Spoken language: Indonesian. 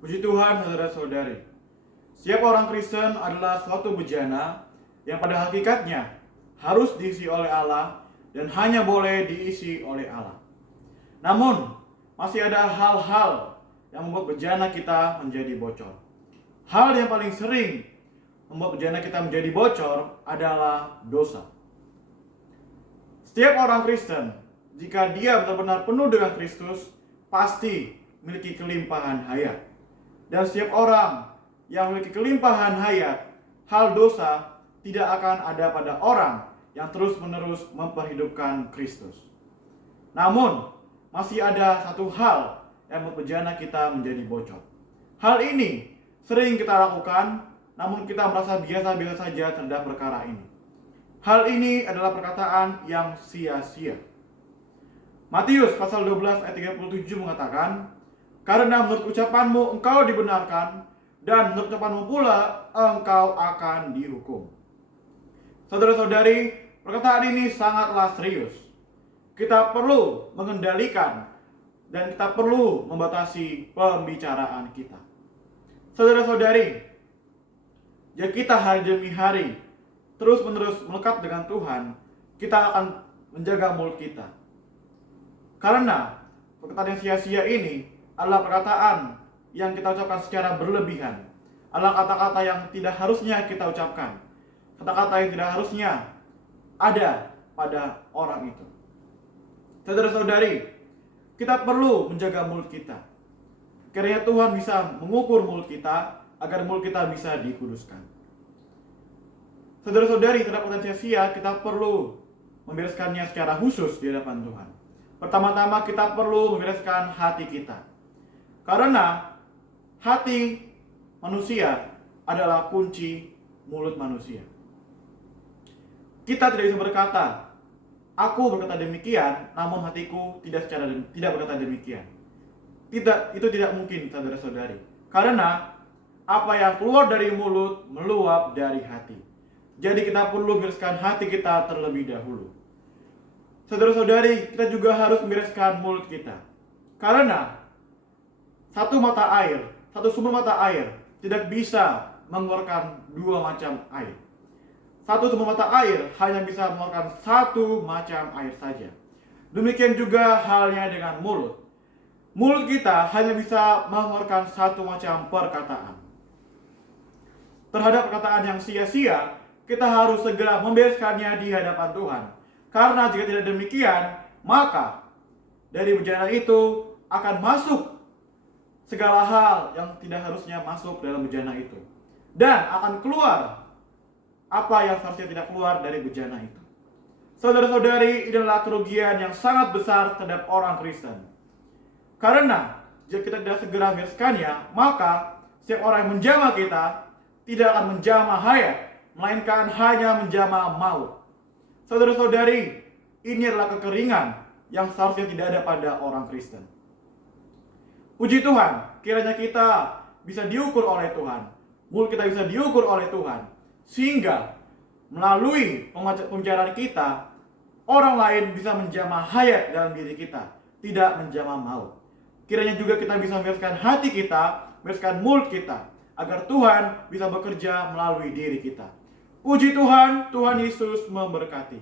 Puji Tuhan, saudara-saudari. Setiap orang Kristen adalah suatu bejana yang pada hakikatnya harus diisi oleh Allah dan hanya boleh diisi oleh Allah. Namun, masih ada hal-hal yang membuat bejana kita menjadi bocor. Hal yang paling sering membuat bejana kita menjadi bocor adalah dosa. Setiap orang Kristen, jika dia benar-benar penuh dengan Kristus, pasti memiliki kelimpahan hayat. Dan setiap orang yang memiliki kelimpahan hayat, hal dosa tidak akan ada pada orang yang terus-menerus memperhidupkan Kristus. Namun, masih ada satu hal yang membuat bejana kita menjadi bocor. Hal ini sering kita lakukan, namun kita merasa biasa-biasa saja terhadap perkara ini. Hal ini adalah perkataan yang sia-sia. Matius pasal 12 ayat 37 mengatakan, "Karena menurut ucapanmu engkau dibenarkan, dan menurut ucapanmu pula engkau akan dihukum." Saudara-saudari, perkataan ini sangatlah serius. Kita perlu mengendalikan dan kita perlu membatasi pembicaraan kita. Saudara-saudari, jika kita hari demi hari terus-menerus melekat dengan Tuhan, kita akan menjaga mulut kita. Karena perkataan yang sia-sia ini adalah perkataan yang kita ucapkan secara berlebihan. Adalah kata-kata yang tidak harusnya kita ucapkan. Kata-kata yang tidak harusnya ada pada orang itu. Saudara-saudari, kita perlu menjaga mulut kita. Kiranya Tuhan bisa mengukur mulut kita agar mulut kita bisa dikuduskan. Saudara-saudari, terhadap perkataan sia-sia kita perlu membereskannya secara khusus di hadapan Tuhan. Pertama-tama kita perlu membereskan hati kita. Karena hati manusia adalah kunci mulut manusia. Kita tidak bisa berkata, "Aku berkata demikian, namun hatiku tidak berkata demikian." Itu tidak mungkin, saudara-saudari. Karena apa yang keluar dari mulut meluap dari hati. Jadi kita perlu membereskan hati kita terlebih dahulu. Saudara-saudari, kita juga harus membereskan mulut kita. Karena satu sumber mata air tidak bisa mengeluarkan dua macam air. Satu sumber mata air hanya bisa mengeluarkan satu macam air saja. Demikian juga halnya dengan mulut. Mulut kita hanya bisa mengeluarkan satu macam perkataan. Terhadap perkataan yang sia-sia, kita harus segera membereskannya di hadapan Tuhan. Karena jika tidak demikian, maka dari bejana itu akan masuk segala hal yang tidak harusnya masuk dalam bejana itu. Dan akan keluar apa yang seharusnya tidak keluar dari bejana itu. Saudara-saudari, ini adalah kerugian yang sangat besar terhadap orang Kristen. Karena jika kita tidak segera membereskannya, maka setiap orang yang menjamah kita tidak akan menjamah hayat, melainkan hanya menjamah maut. Saudara-saudari, ini adalah kekeringan yang seharusnya tidak ada pada orang Kristen. Puji Tuhan, kiranya kita bisa diukur oleh Tuhan. Mulut kita bisa diukur oleh Tuhan. Sehingga melalui pembicaraan kita, orang lain bisa menjamah hayat dalam diri kita, tidak menjamah maut. Kiranya juga kita bisa membereskan hati kita, membereskan mulut kita, agar Tuhan bisa bekerja melalui diri kita. Puji Tuhan, Tuhan Yesus memberkati.